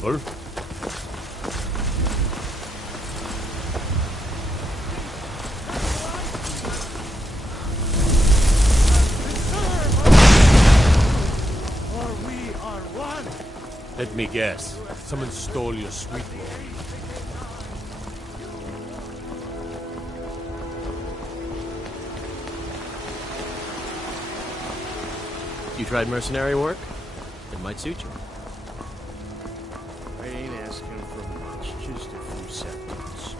trouble. Let me guess. Someone stole your sweet roll. You tried mercenary work? It might suit you. I ain't asking for much, just a few seconds.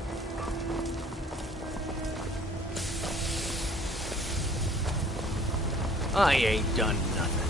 I ain't done nothing.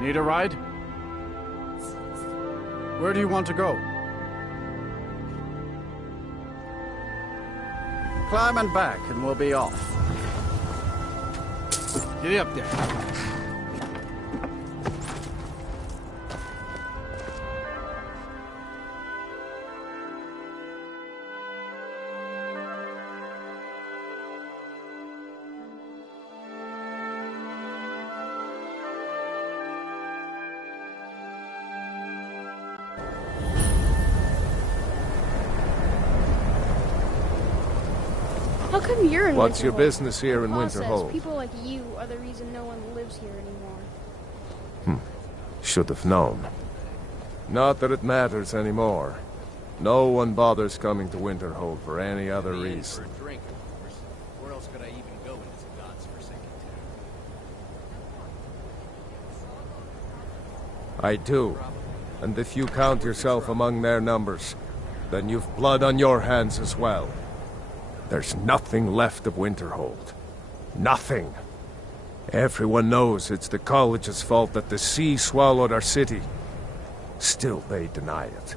Need a ride? Where do you want to go? Climb and back and we'll be off. Get up there. How come you're in What's your Winterhold? business here in Paul says Winterhold? people like you are the reason no one lives here anymore. Should have known. Not that it matters anymore. No one bothers coming to Winterhold for any other reason. For a drink, of course. Where else could I even go in this god's-forsaken town? I do. And if you count yourself among their numbers, then you've blood on your hands as well. There's nothing left of Winterhold. Nothing. Everyone knows it's the college's fault that the sea swallowed our city. Still they deny it.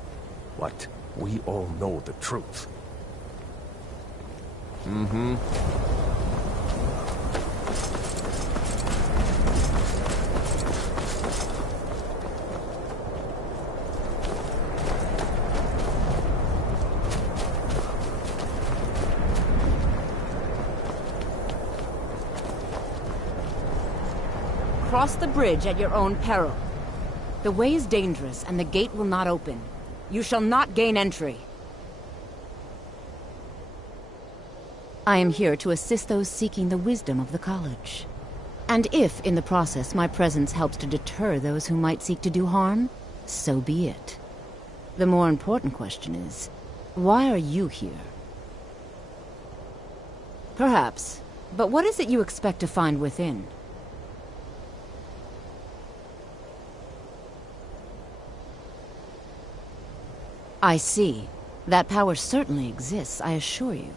But we all know the truth. Cross the bridge at your own peril. The way is dangerous, and the gate will not open. You shall not gain entry. I am here to assist those seeking the wisdom of the college. And if, in the process, my presence helps to deter those who might seek to do harm, so be it. The more important question is, why are you here? Perhaps, but what is it you expect to find within? I see. That power certainly exists, I assure you.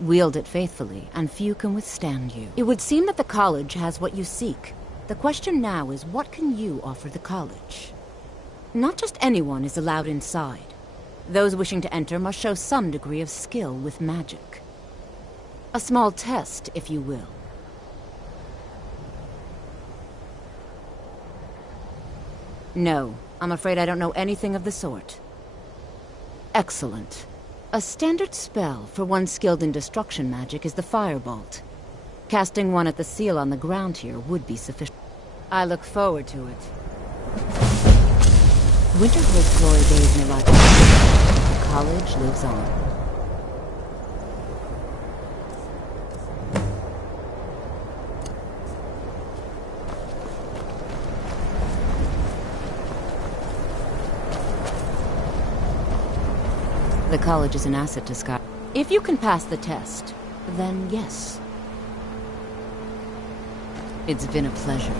Wield it faithfully, and few can withstand you. It would seem that the college has what you seek. The question now is, what can you offer the college? Not just anyone is allowed inside. Those wishing to enter must show some degree of skill with magic. A small test, if you will. No, I'm afraid I don't know anything of the sort. Excellent. A standard spell for one skilled in destruction magic is the Firebolt. Casting one at the seal on the ground here would be sufficient. I look forward to it. Winterhold's glory days may lie behind, but the college lives on. The college is an asset to Skyrim. If you can pass the test, then yes. It's been a pleasure.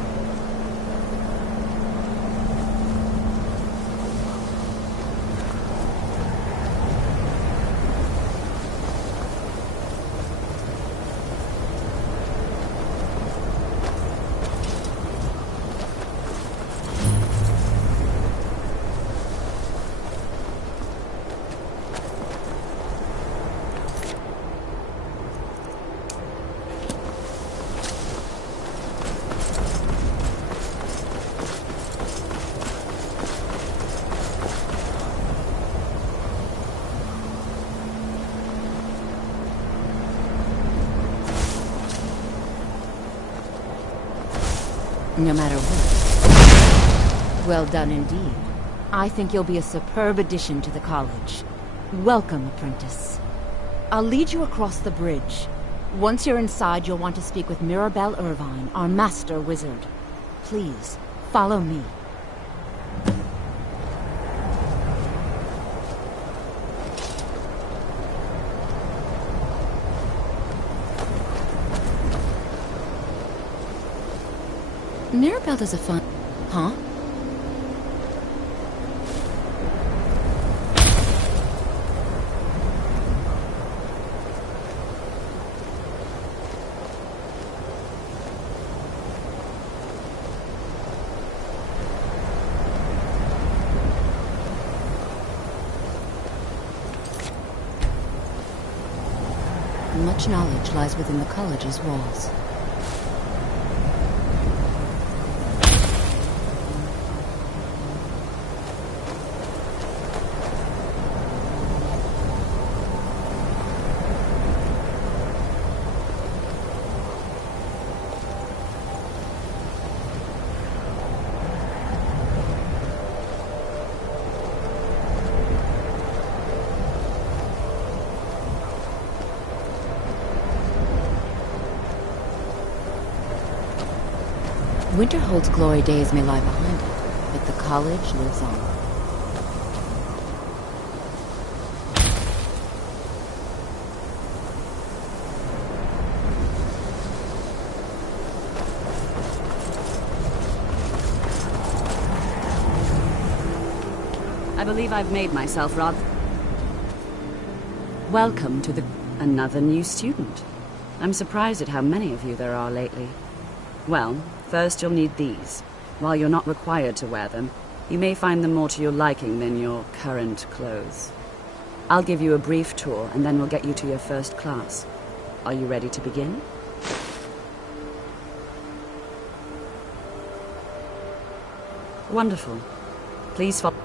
no matter what. Well done indeed. I think you'll be a superb addition to the college. Welcome, apprentice. I'll lead you across the bridge. Once you're inside, you'll want to speak with Mirabelle Irvine, our master wizard. Please, follow me. Mirabelle does a fun... Huh? Much knowledge lies within the college's walls. Winterhold's glory days may lie behind it, but the college lives on. I believe I've made myself rather... Welcome to another new student. I'm surprised at how many of you there are lately. Well, first you'll need these. While you're not required to wear them, you may find them more to your liking than your current clothes. I'll give you a brief tour, and then we'll get you to your first class. Are you ready to begin? Wonderful. Please follow...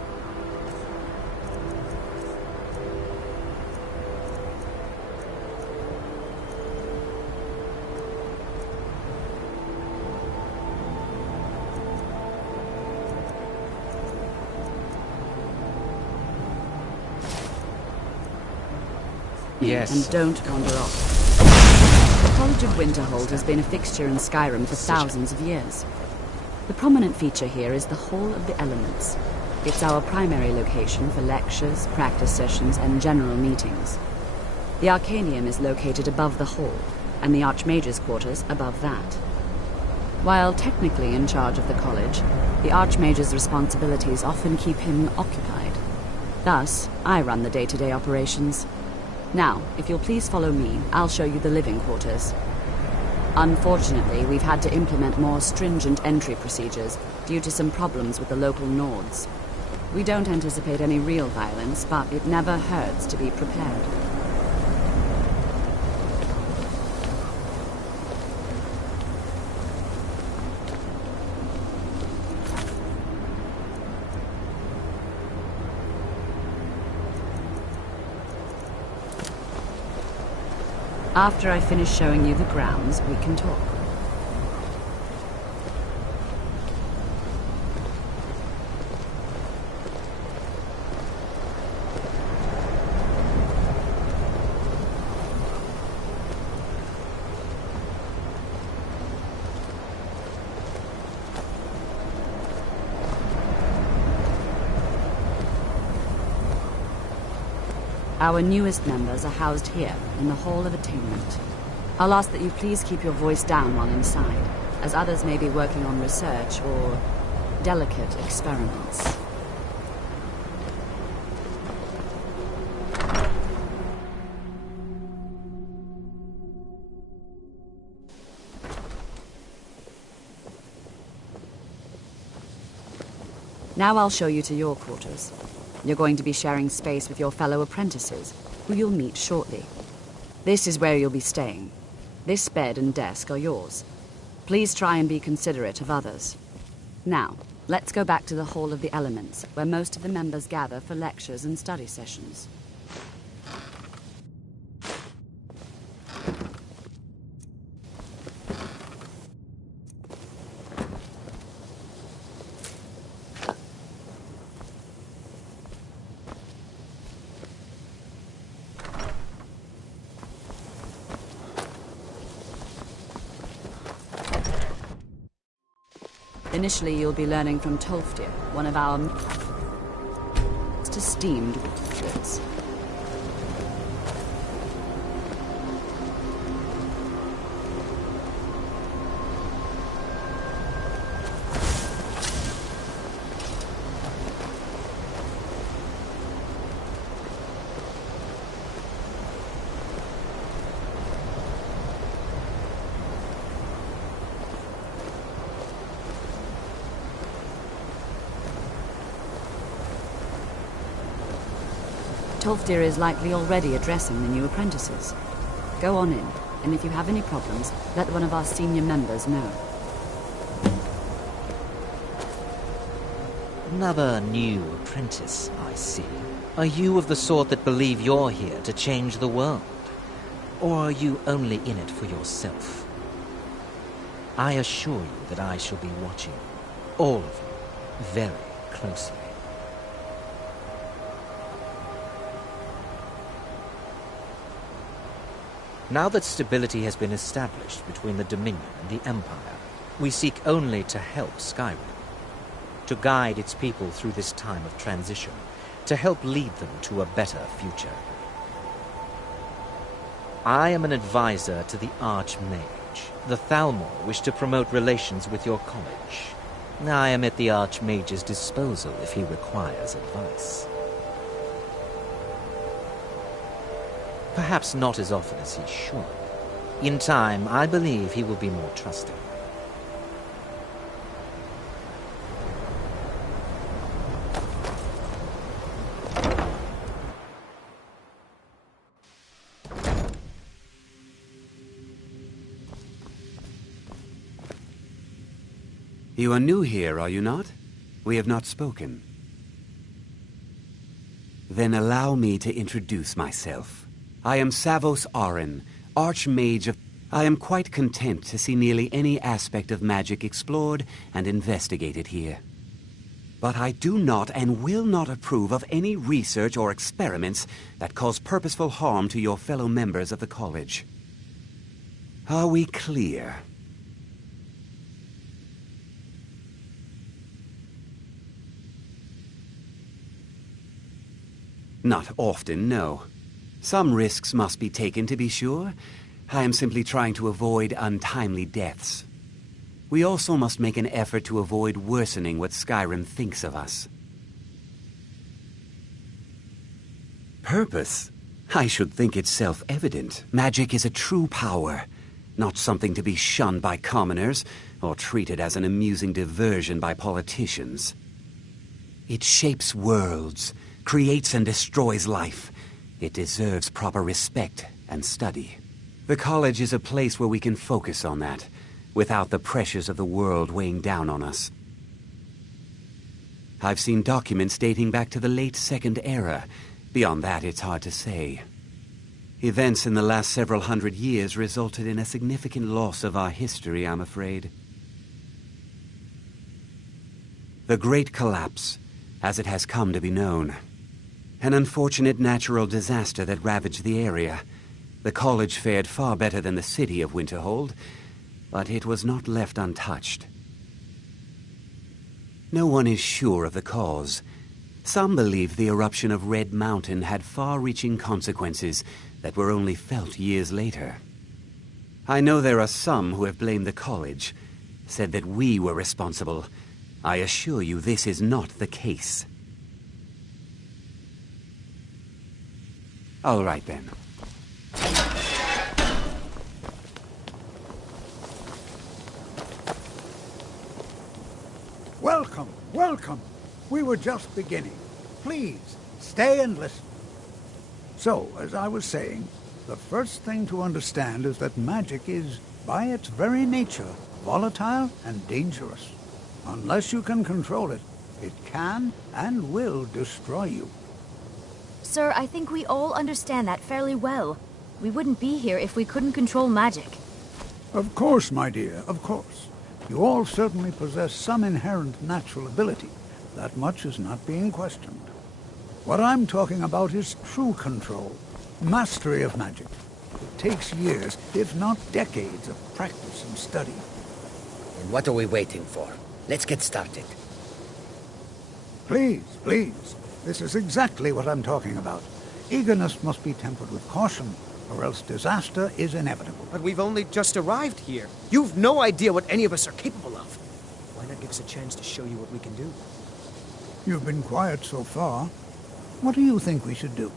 Yes. And don't wander off. The College of Winterhold has been a fixture in Skyrim for thousands of years. The prominent feature here is the Hall of the Elements. It's our primary location for lectures, practice sessions, and general meetings. The Arcanium is located above the hall, and the Archmage's quarters above that. While technically in charge of the college, the Archmage's responsibilities often keep him occupied. Thus, I run the day-to-day operations. Now, if you'll please follow me, I'll show you the living quarters. Unfortunately, we've had to implement more stringent entry procedures due to some problems with the local Nords. We don't anticipate any real violence, but it never hurts to be prepared. After I finish showing you the grounds, we can talk. Our newest members are housed here, in the Hall of Attainment. I'll ask that you please keep your voice down while inside, as others may be working on research or delicate experiments. Now I'll show you to your quarters. You're going to be sharing space with your fellow apprentices, who you'll meet shortly. This is where you'll be staying. This bed and desk are yours. Please try and be considerate of others. Now, let's go back to the Hall of the Elements, where most of the members gather for lectures and study sessions. Initially, you'll be learning from Tolfdir, one of our most esteemed wizards. Tolfdir is likely already addressing the new apprentices. Go on in, and if you have any problems, let one of our senior members know. Another new apprentice, I see. Are you of the sort that believe you're here to change the world? Or are you only in it for yourself? I assure you that I shall be watching all of you very closely. Now that stability has been established between the Dominion and the Empire, we seek only to help Skyrim, to guide its people through this time of transition, to help lead them to a better future. I am an advisor to the Archmage. The Thalmor wish to promote relations with your college. I am at the Archmage's disposal if he requires advice. Perhaps not as often as he should. In time, I believe he will be more trusting. You are new here, are you not? We have not spoken. Then allow me to introduce myself. I am Savos Arin, Archmage of... I am quite content to see nearly any aspect of magic explored and investigated here. But I do not and will not approve of any research or experiments that cause purposeful harm to your fellow members of the college. Are we clear? Not often, no. Some risks must be taken, to be sure. I am simply trying to avoid untimely deaths. We also must make an effort to avoid worsening what Skyrim thinks of us. Purpose? I should think it's self-evident. Magic is a true power, not something to be shunned by commoners or treated as an amusing diversion by politicians. It shapes worlds, creates and destroys life. It deserves proper respect and study. The college is a place where we can focus on that, without the pressures of the world weighing down on us. I've seen documents dating back to the late Second Era. Beyond that, it's hard to say. Events in the last several hundred years resulted in a significant loss of our history, I'm afraid. The Great Collapse, as it has come to be known. An unfortunate natural disaster that ravaged the area. The college fared far better than the city of Winterhold, but it was not left untouched. No one is sure of the cause. Some believe the eruption of Red Mountain had far-reaching consequences that were only felt years later. I know there are some who have blamed the college, said that we were responsible. I assure you this is not the case. All right, then. Welcome, welcome. We were just beginning. Please, stay and listen. So, as I was saying, the first thing to understand is that magic is, by its very nature, volatile and dangerous. Unless you can control it, it can and will destroy you. Sir, I think we all understand that fairly well. We wouldn't be here if we couldn't control magic. Of course, my dear, of course. You all certainly possess some inherent natural ability. That much is not being questioned. What I'm talking about is true control, mastery of magic. It takes years, if not decades, of practice and study. And what are we waiting for? Let's get started. Please, please. This is exactly what I'm talking about. Eagerness must be tempered with caution, or else disaster is inevitable. But we've only just arrived here. You've no idea what any of us are capable of. Why not give us a chance to show you what we can do? You've been quiet so far. What do you think we should do?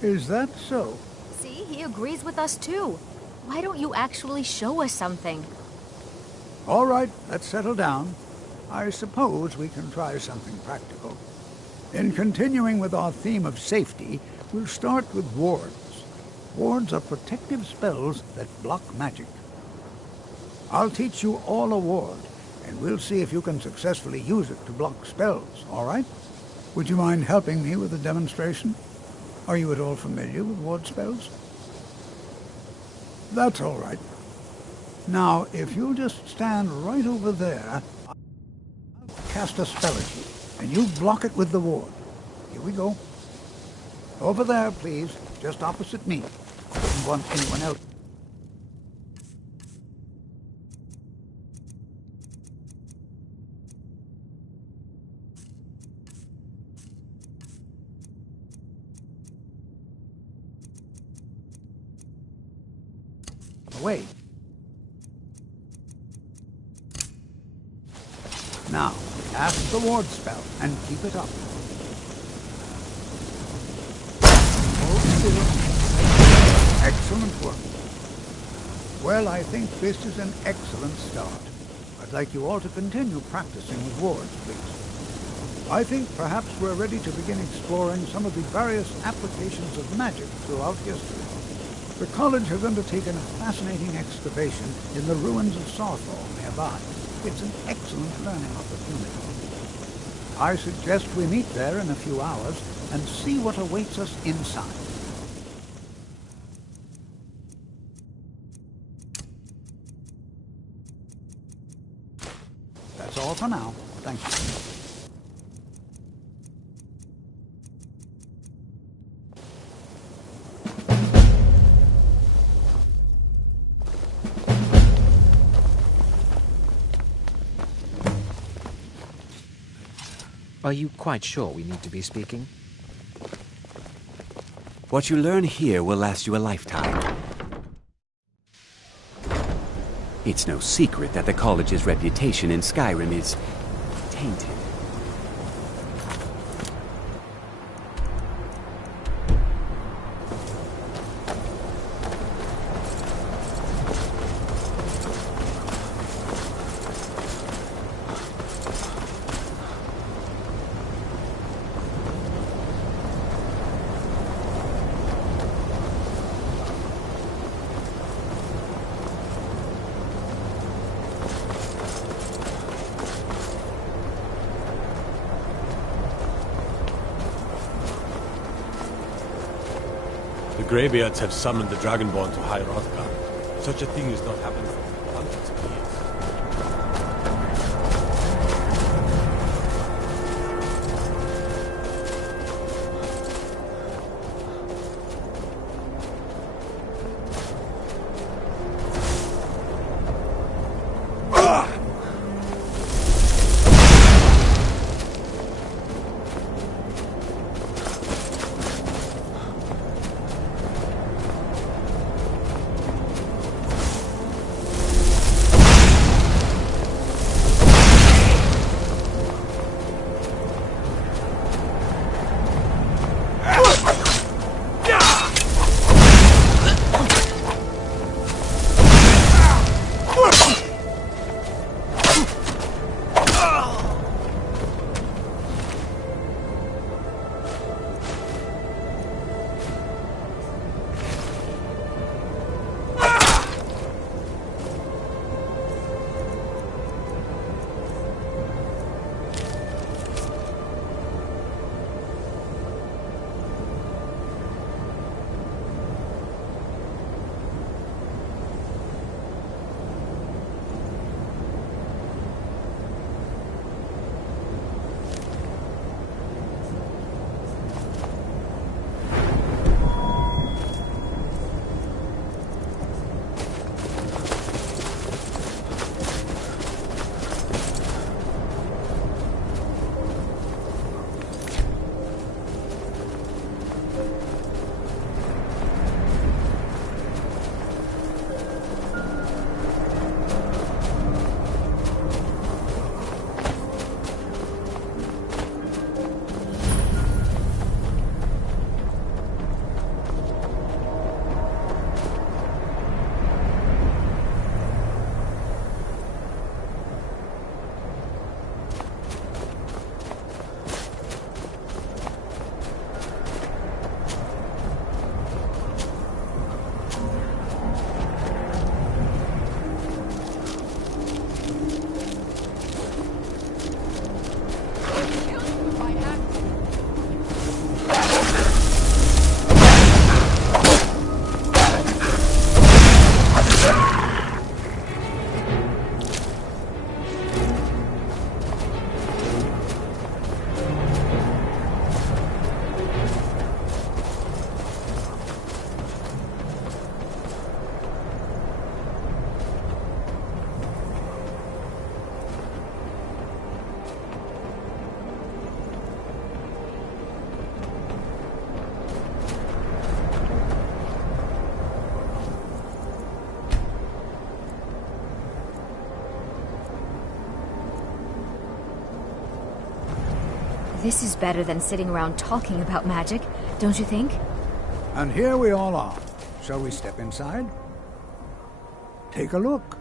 Is that so? See, he agrees with us too. Why don't you actually show us something? All right, let's settle down. I suppose we can try something practical. In continuing with our theme of safety, we'll start with wards. Wards are protective spells that block magic. I'll teach you all a ward, and we'll see if you can successfully use it to block spells, all right? Would you mind helping me with the demonstration? Are you at all familiar with ward spells? That's all right. Now, if you'll just stand right over there, I'll cast a spell at you, and you block it with the ward. Here we go. Over there, please, just opposite me. I wouldn't want anyone else. Away. Now, cast the ward spell and keep it up. Hold still. Excellent work. Well, I think this is an excellent start. I'd like you all to continue practicing with wards, please. I think perhaps we're ready to begin exploring some of the various applications of magic throughout history. The college has undertaken a fascinating excavation in the ruins of Sawthorn nearby. It's an excellent learning opportunity. I suggest we meet there in a few hours and see what awaits us inside. That's all for now. Thank you. Are you quite sure we need to be speaking? What you learn here will last you a lifetime. It's no secret that the college's reputation in Skyrim is tainted. The Greybeards have summoned the Dragonborn to High Rothgar. Such a thing has not happened for hundreds of years. This is better than sitting around talking about magic, don't you think? And here we all are. Shall we step inside? Take a look.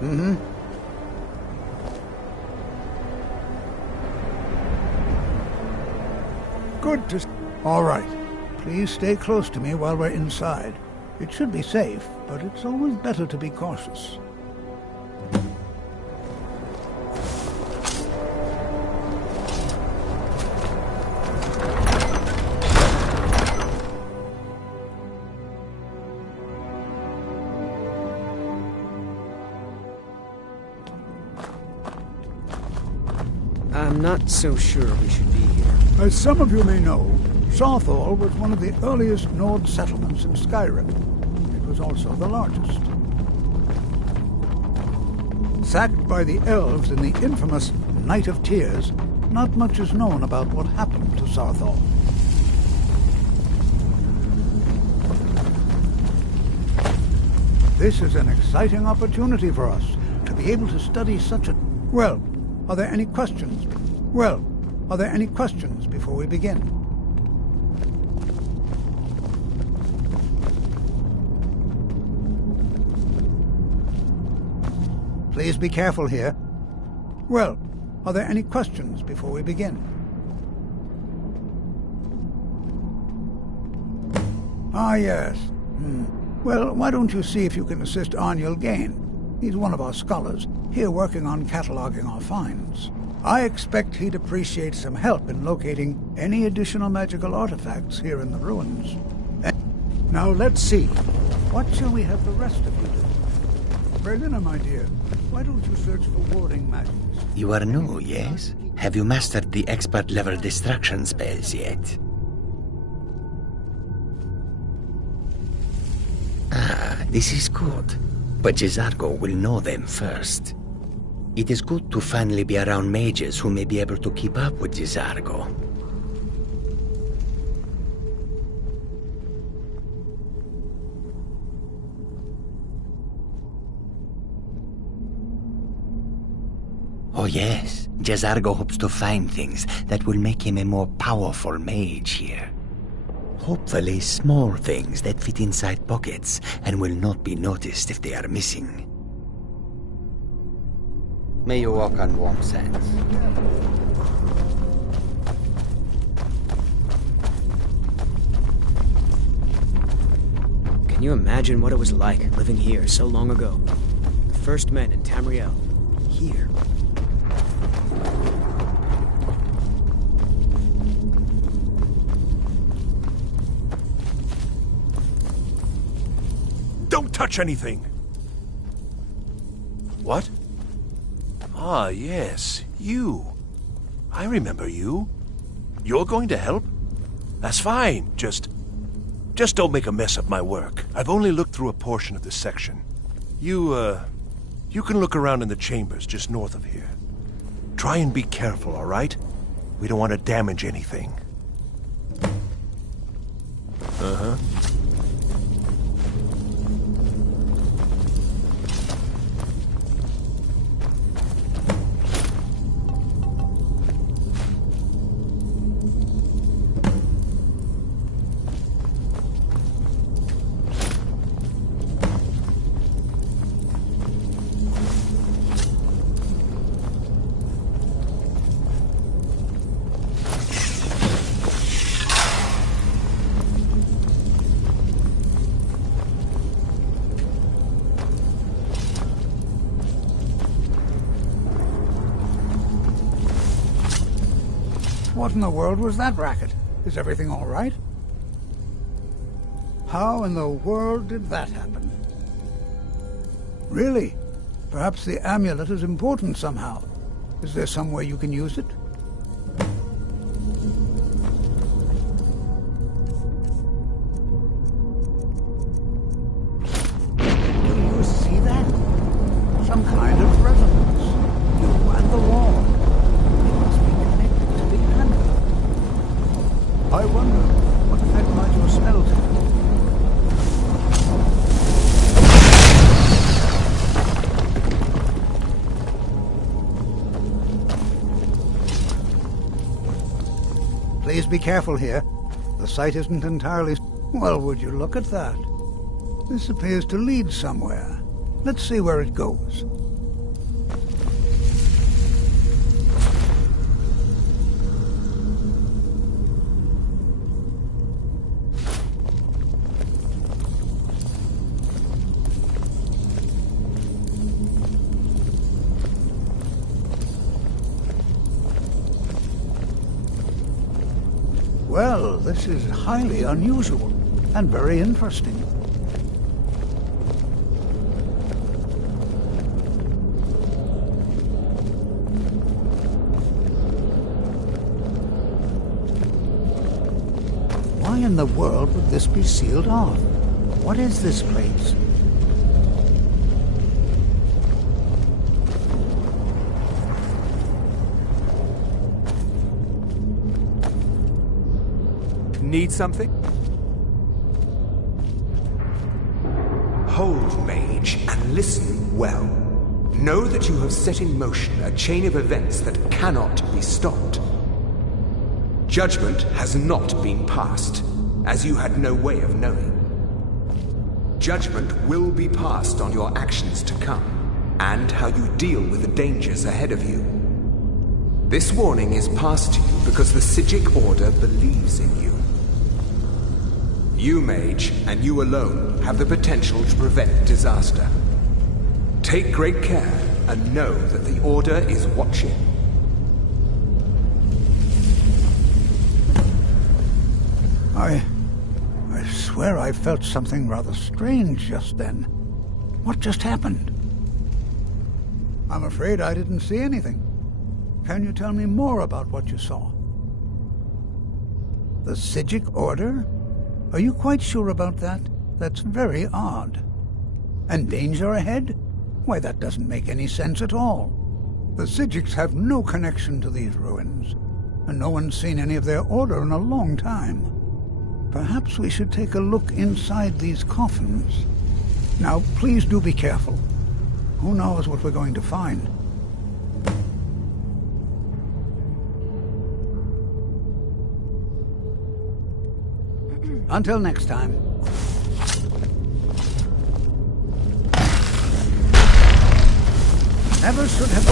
Mm-hmm. Good to... All right. Please stay close to me while we're inside. It should be safe, but it's always better to be cautious. I'm not so sure we should be here. As some of you may know, Sarthal was one of the earliest Nord settlements in Skyrim. It was also the largest. Sacked by the elves in the infamous Night of Tears, not much is known about what happened to Sarthal. This is an exciting opportunity for us to be able to study such a... Well, are there any questions? Well, are there any questions before we begin? Please be careful here. Well, are there any questions before we begin? Ah, yes. Well, why don't you see if you can assist Arniel Gain? He's one of our scholars, here working on cataloging our finds. I expect he'd appreciate some help in locating any additional magical artifacts here in the ruins. Now let's see. What shall we have the rest of you do? Berlina, my dear, why don't you search for warding magics? You are new, yes? Have you mastered the expert-level distraction spells yet? Ah, this is good. But Jizargo will know them first. It is good to finally be around mages who may be able to keep up with Jizargo. Oh yes, Jazargo hopes to find things that will make him a more powerful mage here. Hopefully small things that fit inside pockets and will not be noticed if they are missing. May you walk on warm sands. Can you imagine what it was like living here so long ago? The first men in Tamriel. Here. Don't touch anything! What? Ah, yes, you. I remember you. You're going to help? That's fine, just don't make a mess of my work. I've only looked through a portion of this section. You can look around in the chambers just north of here. Try and be careful, all right? We don't want to damage anything. Uh-huh. What in the world was that racket? Is everything all right? How in the world did that happen? Really? Perhaps the amulet is important somehow. Is there some way you can use it? Do you see that? Some kind of resonance. You and the wall. I wonder, what effect might your spells have? Please be careful here. The site isn't entirely... Well, would you look at that? This appears to lead somewhere. Let's see where it goes. Well, this is highly unusual and very interesting. Why in the world would this be sealed off? What is this place? Need something? Hold, mage, and listen well. Know that you have set in motion a chain of events that cannot be stopped. Judgment has not been passed, as you had no way of knowing. Judgment will be passed on your actions to come, and how you deal with the dangers ahead of you. This warning is passed to you because the Psijic Order believes in you. You, mage, and you alone, have the potential to prevent disaster. Take great care, and know that the Order is watching. I swear I felt something rather strange just then. What just happened? I'm afraid I didn't see anything. Can you tell me more about what you saw? The Psijic Order? Are you quite sure about that? That's very odd. And danger ahead? Why, that doesn't make any sense at all. The Psijics have no connection to these ruins, and no one's seen any of their order in a long time. Perhaps we should take a look inside these coffins. Now, please do be careful. Who knows what we're going to find? Until next time. Never should have...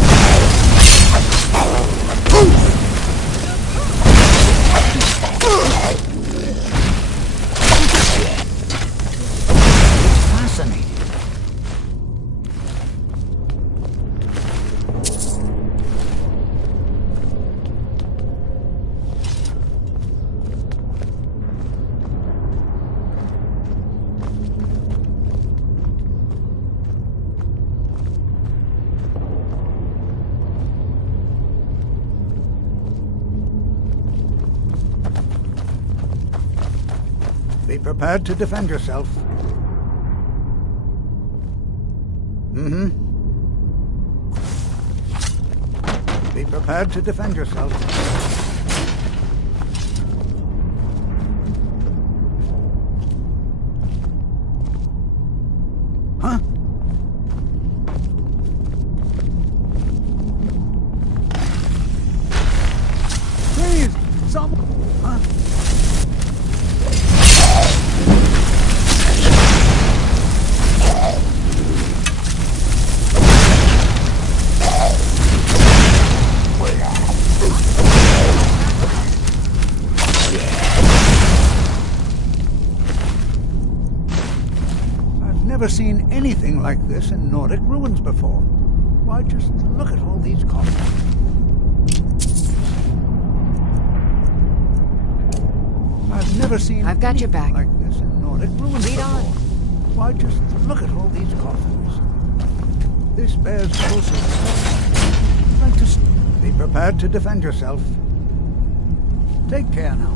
Fascinating. Be prepared to defend yourself. Be prepared to defend yourself. Huh? Please, someone... Huh? Never seen anything like this in Nordic ruins before. Why, just look at all these coffins. I've never seen I've got your back. like this in Nordic ruins Lead before. on. Why, just look at all these coffins. This bears closer I'd like to be prepared to defend yourself. Take care now.